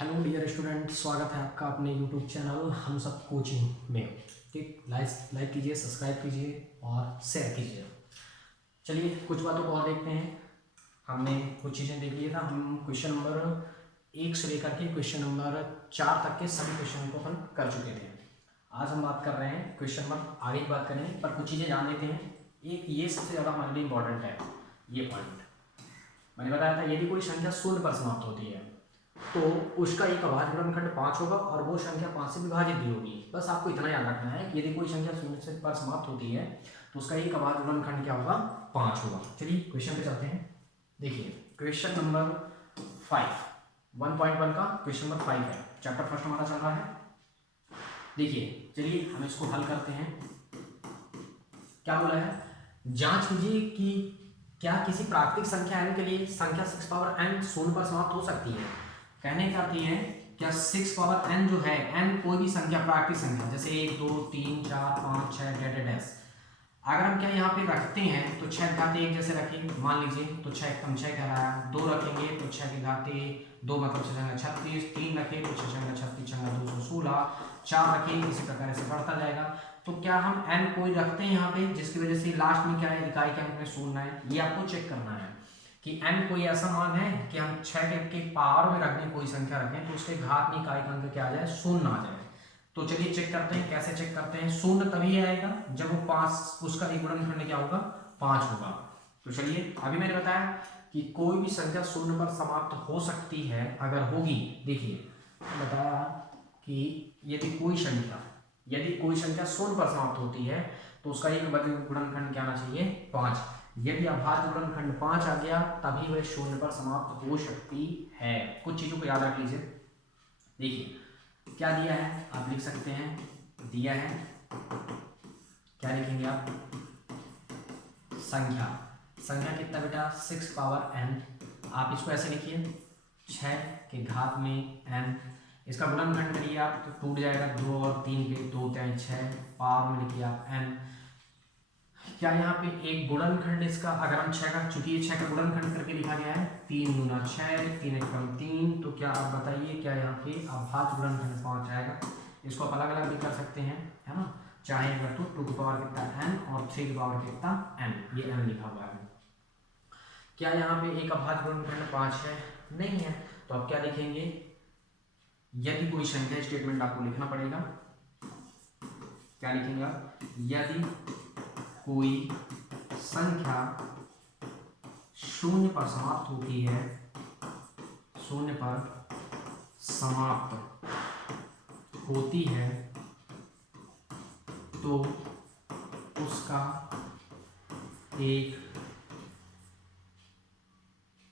Hello dear student, स्वागत है आपका अपने यूट्यूब चैनल हम सब कोचिंग में। ठीक, लाइक कीजिए, सब्सक्राइब कीजिए और शेयर कीजिए। चलिए कुछ बातों को और देखते हैं। हमने कुछ चीज़ें देख लिया था। हम क्वेश्चन नंबर 1 से लेकर के क्वेश्चन नंबर 4 तक के सभी क्वेश्चन को हम कर चुके थे। आज हम बात कर रहे हैं क्वेश्चन नंबर आगे की बात करेंगे, पर कुछ चीज़ें जान लेते हैं। एक ये सबसे ज़्यादा हमारे लिए इंपॉर्टेंट है, ये पॉइंट मैंने बताया था। यदि कोई संख्या शून्य पर समाप्त होती है तो उसका एक अभाज्य गुणनखंड 5 होगा और वो संख्या 5 से विभाजित भी होगी। बस आपको इतना याद रखना है कि यदि कोई संख्या शून्य से पर समाप्त होती है तो उसका एक अभाज्य गुणनखंड क्या होगा? 5 होगा। चलिए क्वेश्चन पे चलते हैं। देखिए क्वेश्चन नंबर 5 1.1 का क्वेश्चन नंबर 5 है। चैप्टर फर्स्ट हमारा चल रहा है। देखिए चलिए हम इसको हल करते हैं। क्या बोला है? जांच कीजिए कि क्या किसी प्राकृतिक संख्या n के लिए संख्या 6 पावर n शून्य पर समाप्त हो सकती है। कहने का अर्थ ये है, क्या 6 पावर n जो है, n कोई भी संख्या प्राकृतिक संख्या जैसे 1 2 3 4 5 6 डैश, अगर हम क्या यहाँ पे रखते हैं तो 6 घात 1 जैसे रखेंगे, मान लीजिए तो 6 एकम 6 कहलाया। 2 रखेंगे तो 6 की घात 2 मतलब 6 36, 3 रखें तो 6 36 6 216, 4 रखें, इसी प्रकार से बढ़ता जाएगा। तो क्या हम n कोई रखते हैं यहाँ पे जिसकी वजह से लास्ट में क्या है, इकाई के अंक में शून्य है। ये आपको चेक करना है कि n कोई ऐसा मान है कि हम 6 के पावर में रख दें, कोई संख्या रखें तो उसके घात में इकाई का अंक क्या आ जाए, शून्य आ जाए। तो चलिए चेक करते हैं। कैसे चेक करते हैं? शून्य तभी आएगा जब वो 5, उसका एक गुणनखंड क्या होगा, 5 होगा। तो चलिए अभी मैंने बताया कि कोई भी संख्या शून्य पर समाप्त हो सकती है। अगर होगी, देखिए बताया कि यदि कोई संख्या शून्य पर समाप्त होती है तो उसका एक गुणनखंड क्या आना चाहिए, 5। यदि अभाज्य गुणनखंड 5 आ गया तभी वह शून्य पर समाप्त हो सकती है। कुछ चीजों को याद रख लीजिए। देखिए क्या दिया है, आप लिख सकते हैं। दिया है, क्या लिखेंगे आप? संख्या कितना बेटा? 6 पावर n। आप इसको ऐसे लिखिए, 6 के घात में n। इसका गुणनखंड करिए आप तो टूट जाएगा, 2 और 3 पे 2 3 6, पावर में लिखिए आप n। क्या यहाँ पे एक गुणनखंड इसका, अगर हम 6 का, चूंकि ये 6 का गुणनखंड करके लिखा गया है, 3 गुना 6 3 एकम 3, तो क्या आप बताइए क्या यहाँ पे अभाज्य गुणनखंड 5 आएगा? इसको आप अलग अलग भी कर सकते हैं, है ना। चाहे अगर तो 2 की पावर कितना n और 3 की पावर कितना n, ये n लिखा हुआ है। क्या यहाँ पे एक अभाज्य गुणनखंड 5 है? नहीं है। तो आप क्या लिखेंगे? यदि कोई संख्या, स्टेटमेंट आपको लिखना पड़ेगा। क्या लिखेंगे आप? यदि कोई संख्या शून्य पर समाप्त होती है, शून्य पर समाप्त होती है तो उसका एक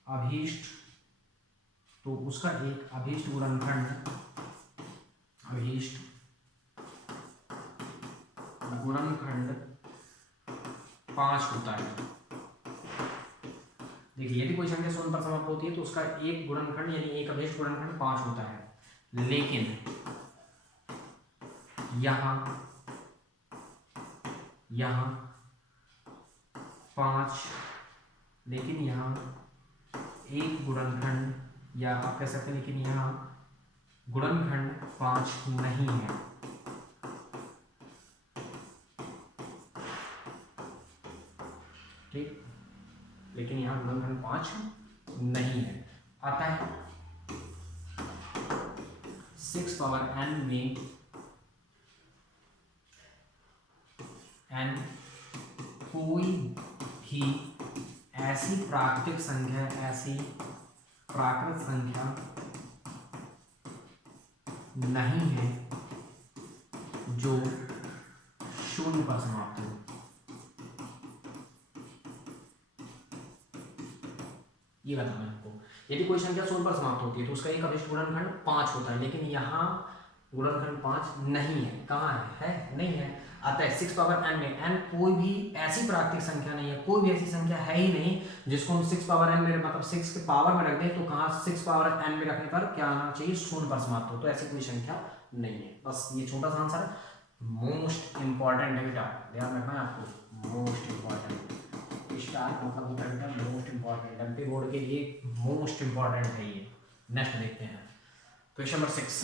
अभीष्ट गुणनखंड 5 होता है। देखिए यदि कोई संख्या शून्य पर समाप्त होती है तो उसका एक गुणनखंड यानी एक अभीष्ट गुणनखंड 5 होता है। लेकिन यहाँ 5, लेकिन यहाँ एक गुणनखंड, या आप कह सकते हैं लेकिन यहाँ गुणनखंड 5 नहीं है। ठीक, लेकिन यहाँ गुणनखंड 5 नहीं है। अतः 6 पावर n में n कोई भी ऐसी प्राकृतिक संख्या नहीं है जो शून्य पर समाप्त हो। ये बताना है आपको। यदि कोई संख्या शून्य पर समाप्त होती है तो उसका एक अभिष्ट गुणनखंड 5 होता है, लेकिन यहाँ गुणनखंड 5 नहीं है। कहाँ है? नहीं है। अतः 6 पावर n में n कोई भी ऐसी प्राकृतिक संख्या नहीं है, कोई भी ऐसी संख्या है ही नहीं जिसको हम 6 पावर n में, मतलब 6 के पावर में रख दें तो कहाँ 6 पावर n में रखने पर क्या आना चाहिए, शून्य पर समाप्त हो। तो ऐसी कोई संख्या नहीं है। बस ये छोटा सा आंसर मोस्ट इंपॉर्टेंट है बेटा, ध्यान रखना है आपको। मोस्ट इंपॉर्टेंट स्टार मतलब होता है बेटा मोस्ट इंपॉर्टेंट, एमपी बोर्ड के लिए मोस्ट इंपॉर्टेंट है ये। नेक्स्ट देखते हैं। क्वेश्चन नंबर 6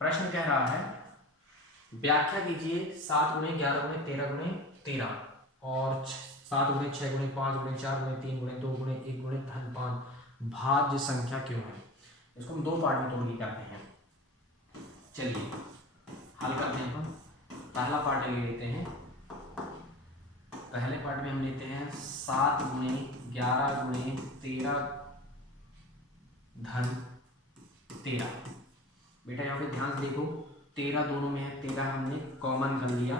प्रश्न कह रहा है व्याख्या कीजिए 7 गुणे 11 गुणे 13 गुणे 13 और 7 गुणे 6 गुणे 5 गुणे 4 गुणे 3 गुणे 2 गुणे 1 गुणे धन 5 भाज्य संख्या क्यों है। इसको हम दो पार्ट में तोड़ के करते हैं। चलिए हल करते हैं। अपन पहला पार्ट ले लेते हैं। पहले पार्ट में हम लेते हैं 7 गुणे 11 गुणे 13 धन 13। बेटा यहाँ पे ध्यान से देखो 13 दोनों में है, 13 हमने कॉमन कर लिया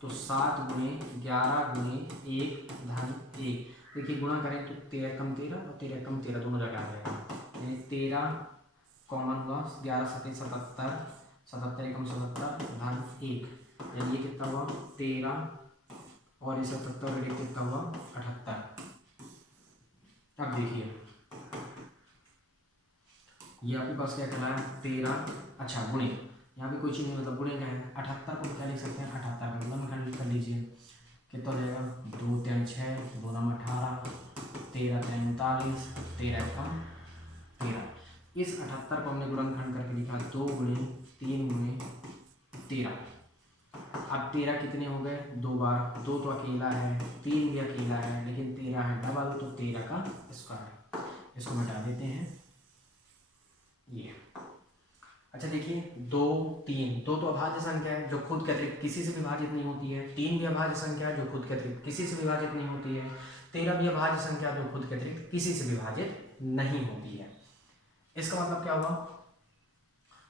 तो 7 गुणे 11 गुणे 1 धन 1। देखिए गुणा करें तो 13 कम 13 और 13 कम 13 दोनों जगह आ जाएगा, यानी 13 कॉमन हुआ 11 7 77 77 कम 77 धन 1, यानी ये कितना हुआ 13 और ये 77 कितना हुआ 78। अब देखिए ये आपके पास क्या करना है 13, अच्छा गुणे, यहाँ पे कोई चीज़ नहीं मतलब गुणे क्या है 78 को क्या लिख सकते हैं 78 का गुणनखंड कर लीजिए, कितना हो जाएगा 2 3 6 2 9 18 13 3 39 13 कम 13। इस 78 को हमने गुणनखंड करके लिखा 2 गुणे 3 गुणे 13। अब 13 कितने हो गए 2 बार, 2 तो अकेला है 3 भी अकेला है, लेकिन 13 है डबल तो 13 का स्क्वायर। इसको मिटा देते हैं ये। अच्छा देखिए 2 3, 2 तो अभाज्य संख्या है जो खुद के अतिरिक्त किसी से विभाजित नहीं होती है, 3 भी अभाज्य संख्या है जो खुद के अतिरिक्त किसी से विभाजित नहीं होती है, 13 भी अभाज्य संख्या जो खुद के अतिरिक्त किसी से विभाजित नहीं होती है। इसका मतलब क्या हुआ,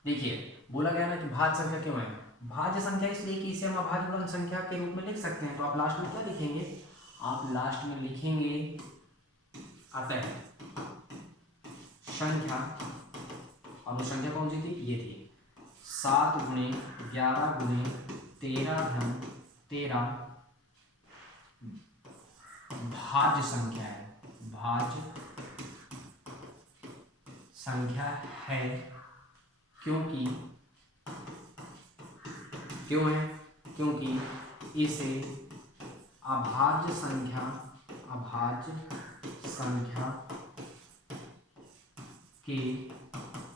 देखिए बोला गया ना कि भाज्य संख्या क्यों है, भाज्य संख्या इसलिए कि इसे हम अभाज्य गुणन संख्या के रूप में लिख सकते हैं। तो आप लास्ट में क्या लिखेंगे, आप लास्ट में लिखेंगे अतः संख्या, और वो संख्या कौन सी थी ये थी 7 गुणे 11 गुणे 13 धन 13 भाज्य संख्या है, भाज्य संख्या है। क्योंकि क्यों है, क्योंकि इसे अभाज्य संख्या के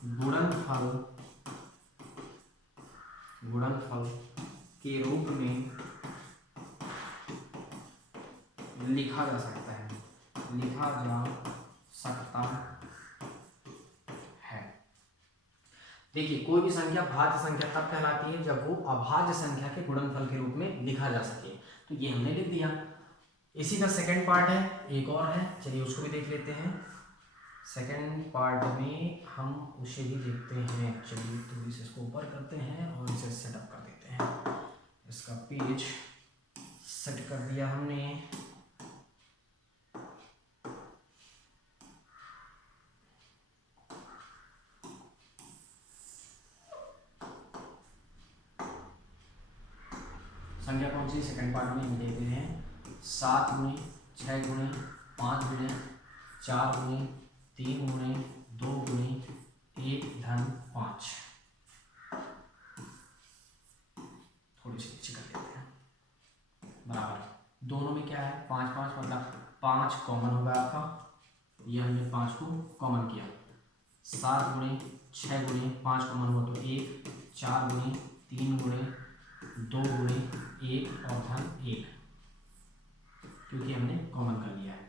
गुणनफल के रूप में लिखा जा सकता है, देखिए कोई भी संख्या भाज्य संख्या तब कहलाती है जब वो अभाज्य संख्या के गुणनफल के रूप में लिखा जा सके। तो ये हमने लिख दिया। इसी का सेकंड पार्ट है, एक और है, चलिए उसको भी देख लेते हैं। सेकंड पार्ट में हम उसे भी देखते हैं। चलिए तो इसे इसको ऊपर करते हैं और इसे सेटअप कर देते हैं। इसका पेज सेट कर दिया हमने। संख्या कौन सी सेकंड पार्ट में हम देते हैं 7 गुणे 6 गुणे 5 गुणे 4 गुणे 3 गुणे 2 गुणे 1 धन 5। थोड़ी सी नीचे कर लेते हैं बराबर। दोनों में क्या है 5 5 मतलब 5 कॉमन होगा आपका, ये हमने 5 को कॉमन किया। 7 गुणे 6 गुणे 5 कॉमन हुआ तो 1, 4 गुणे 3 गुणे 2 गुणे 1 और धन 1, क्योंकि हमने कॉमन कर लिया है।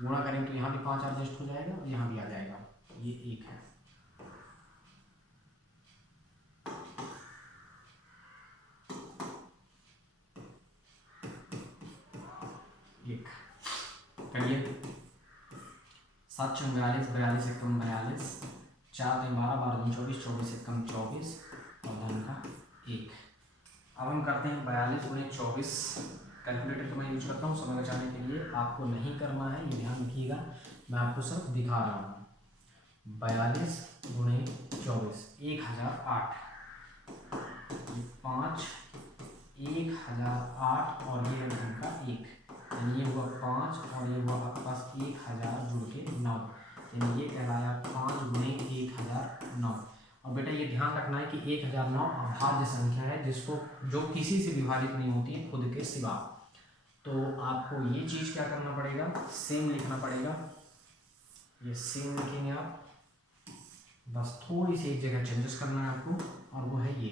गुणा करेंगे तो यहाँ भी 5 एडजस्ट हो जाएगा और यहाँ भी आ जाएगा, ये 1 है। एक करिए 7 6 42 42 से कम 42 4 3 12 12 2 24 24 से कम 24 और धन का 1। अब हम करते हैं 42 गुणे 24। कैलकुलेटर को मैं यूज करता हूँ समय बचाने के लिए, आपको नहीं करना है, ये ध्यान रखिएगा, मैं आपको सिर्फ दिखा रहा हूँ। 42 गुणे 24 1008, 5 1008 और ये है धन का 1, यानी ये हुआ 5 और ये हुआ आपके पास 1000 जुड़ के 9, यानी ये कहलाया 5 गुणे 1009। और बेटा ये ध्यान रखना है कि 1009 अभाज्य संख्या है जिसको जो किसी से विभाजित नहीं होती है खुद के सिवा। तो आपको ये चीज़ क्या करना पड़ेगा, सेम लिखना पड़ेगा। ये सेम लिखेंगे आप बस थोड़ी सी एक जगह चेंजेस करना है आपको, और वो है ये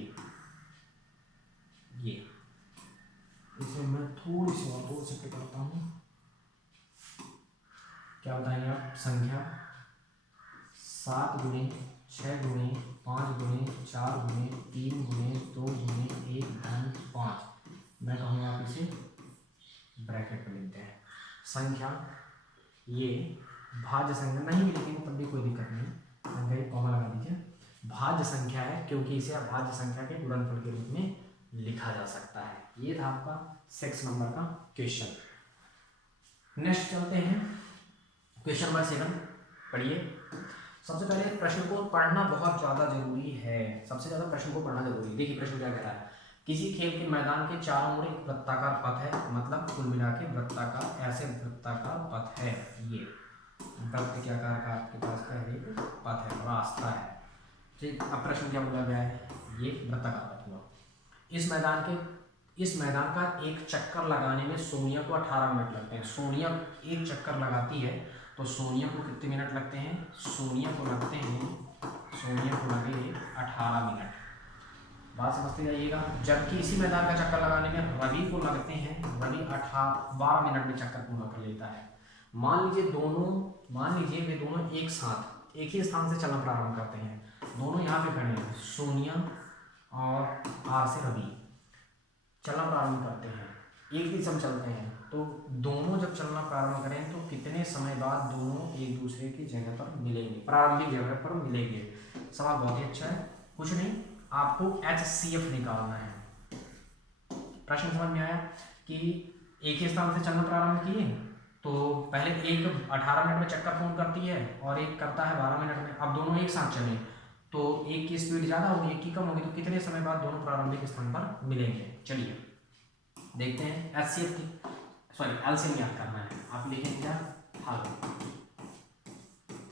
इसे मैं थोड़ी सी और दूर से करता हूँ। क्या बताएंगे आप? संख्या 7 गुणे 6 गुणे 5 गुणे 4 गुणे 3 गुणे 2 गुणे 1 धन 5। मैं कहूँगा आप इसे ब्रैकेट में लिखते हैं। संख्या ये भाज्य संख्या नहीं, लेकिन तब भी कोई दिक्कत नहीं, संख्या ये कॉमा लगा दीजिए। भाज्य संख्या है क्योंकि इसे अभाज्य संख्या के गुणनफल के रूप में लिखा जा सकता है। ये था आपका 6 नंबर का क्वेश्चन। नेक्स्ट चलते हैं क्वेश्चन नंबर 7। पढ़िए। सबसे पहले प्रश्न को पढ़ना बहुत ज़्यादा जरूरी है, सबसे ज़्यादा प्रश्न को पढ़ना जरूरी है। देखिए प्रश्न क्या कह रहा है, किसी खेल के मैदान के चारों ओर एक वृत्ताकार पथ है, मतलब कुल मिला के वृत्ताकार, ऐसे वृत्ताकार पथ है। ये वृत्त क्या आकार का आपके पास का एक पथ है, रास्ता है। ठीक, अब प्रश्न क्या बोला गया है, ये वृत्ताकार पथ हुआ। इस मैदान का एक चक्कर लगाने में सोनिया को 18 मिनट लगते हैं। सोनिया एक चक्कर लगाती है तो सोनिया को कितने मिनट लगते हैं? सोनिया को लगते 18 मिनट। बात समझते जाइएगा। जबकि इसी मैदान का चक्कर लगाने में रवि को लगते हैं, रवि 12 मिनट में चक्कर पूरा कर लेता है। मान लीजिए वे दोनों एक साथ एक ही स्थान से चलना प्रारंभ करते हैं। दोनों यहाँ पे खड़े हैं, सोनिया और आर से रवि चलना प्रारंभ करते हैं, एक दिशा में चलते हैं। तो दोनों जब चलना प्रारंभ करें तो कितने समय बाद दोनों एक दूसरे की जगह पर मिलेंगे, प्रारंभिक जगह पर मिलेंगे। सवाल बहुत ही अच्छा है। कुछ नहीं, आपको HCF निकालना है। प्रश्न समझ में आया कि एक ही स्थान से चलना प्रारंभ किए तो पहले एक 18 मिनट में चक्कर पूर्ण करती है और एक करता है 12 मिनट में। अब दोनों एक साथ चले तो एक की स्पीड ज़्यादा होगी, एक की कम होगी, तो कितने समय बाद दोनों प्रारंभिक स्थान पर मिलेंगे। चलिए देखते हैं HCF की, सॉरी एलसीएम याद करना है। आप लिखेंगे क्या? हल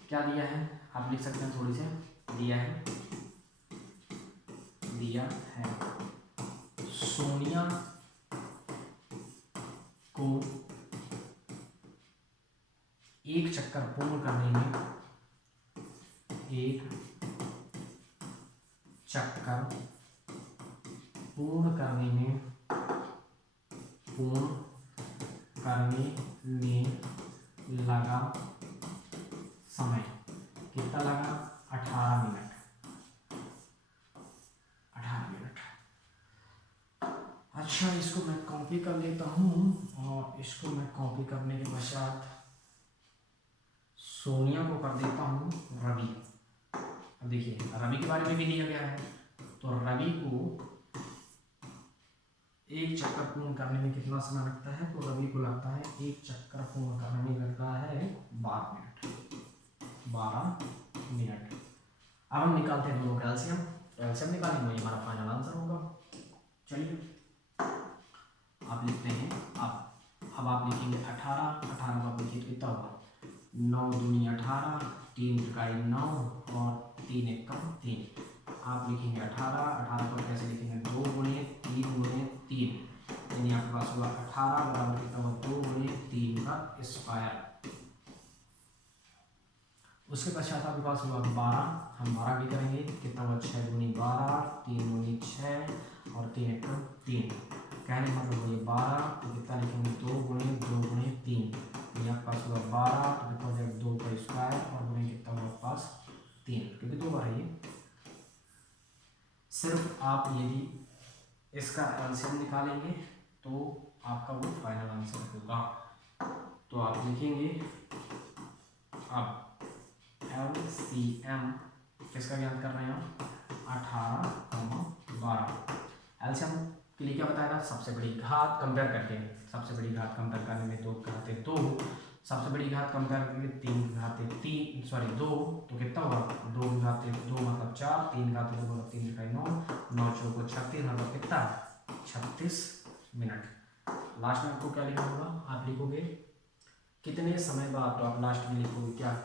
क्या दिया है आप लिख सकते हैं, थोड़ी से दिया है सोनिया को एक चक्कर पूर्ण करने में लगा समय कितना लगा? 18 मिनट। अच्छा, इसको मैं कॉपी कर लेता हूँ और इसको मैं कॉपी करने के पश्चात सोनिया को कर देता हूँ रवि। अब देखिए रवि के बारे में भी दिया गया है, तो रवि को एक चक्कर पूर्ण करने में कितना समय लगता है? तो रवि को लगता है एक चक्कर पूर्ण करने में लगता है 12 मिनट। अब हम निकालते हैं दोनों का एलसीएम निकालेंगे, हमारा फाइनल आंसर होगा। चलिए आप लिखते हैं, अब आप लिखेंगे 18 को आप लिखिए तो कितना होगा? 9 दूनी 18, 3 इकाई 9 और 3 एकम 3। आप लिखेंगे 18 को कैसे लिखेंगे? 2 गुणे 3 गुणे 3, यानी आपके पास होगा 18 बराबर कितना होगा? 2 गुणे 3 का स्क्वायर। उसके पश्चात आपके पास होगा 12, हम 12 भी करेंगे, कितना होगा? 6 दूनी 12, 3 दूनी 6 और 3 एकम 3। कहने का मतलब ये 12, तो कितना लिखेंगे? 2 गुणे 3, ये आपके पास होगा 12, तो कितना हो जाएगा? 2 का स्क्वायर और गुणे कितना होगा आपके पास? 3, क्योंकि 2 बार है ये। सिर्फ आप यदि इसका एलसीएम निकालेंगे तो आपका वो फाइनल आंसर होगा। तो आप लिखेंगे अब एलसीएम किसका ज्ञात कर रहे हैं आप? 18, 12। एलसीएम के लिए क्या बताया था? सबसे बड़ी घात कंपेयर करके, सबसे बड़ी घात कंपेयर करने में 2 घाते 2, सबसे बड़ी घात कंपेयर करके 3 घाते 3, सॉरी 2, तो कितना होगा? 2 घाते 2 मतलब 4, 3 घाते 2 मतलब 3 इकाई 9, 9 चौको 36 मतलब कितना? 36 मिनट। लास्ट में आपको क्या लिखना होगा? आप लिखोगे कितने समय बाद, तो आप लास्ट में लिखोगे क्या?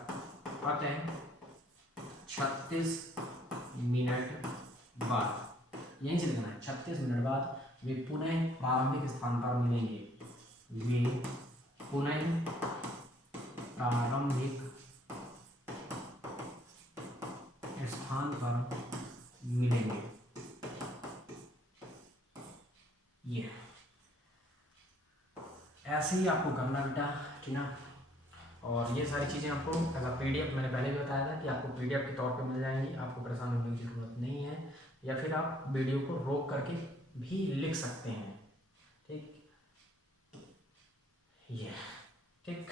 आते हैं 36 मिनट बाद, यहीं से लिखना है। 36 मिनट बाद वे पुनः प्रारंभिक स्थान पर मिलेंगे। वे पुनः प्रारंभिक स्थान पर मिलेंगे। ये ऐसे ही आपको करना बेटा, ठीक ना। और ये सारी चीज़ें आपको एज अ PDF मैंने पहले भी बताया था कि आपको PDF के तौर पे मिल जाएंगी, आपको परेशान होने की ज़रूरत नहीं है, या फिर आप वीडियो को रोक करके भी लिख सकते हैं, ठीक। ये ठीक,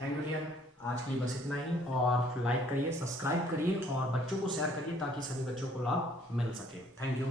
थैंक यू डियर, आज के लिए बस इतना ही। और लाइक करिए, सब्सक्राइब करिए और बच्चों को शेयर करिए ताकि सभी बच्चों को लाभ मिल सके। Thank you.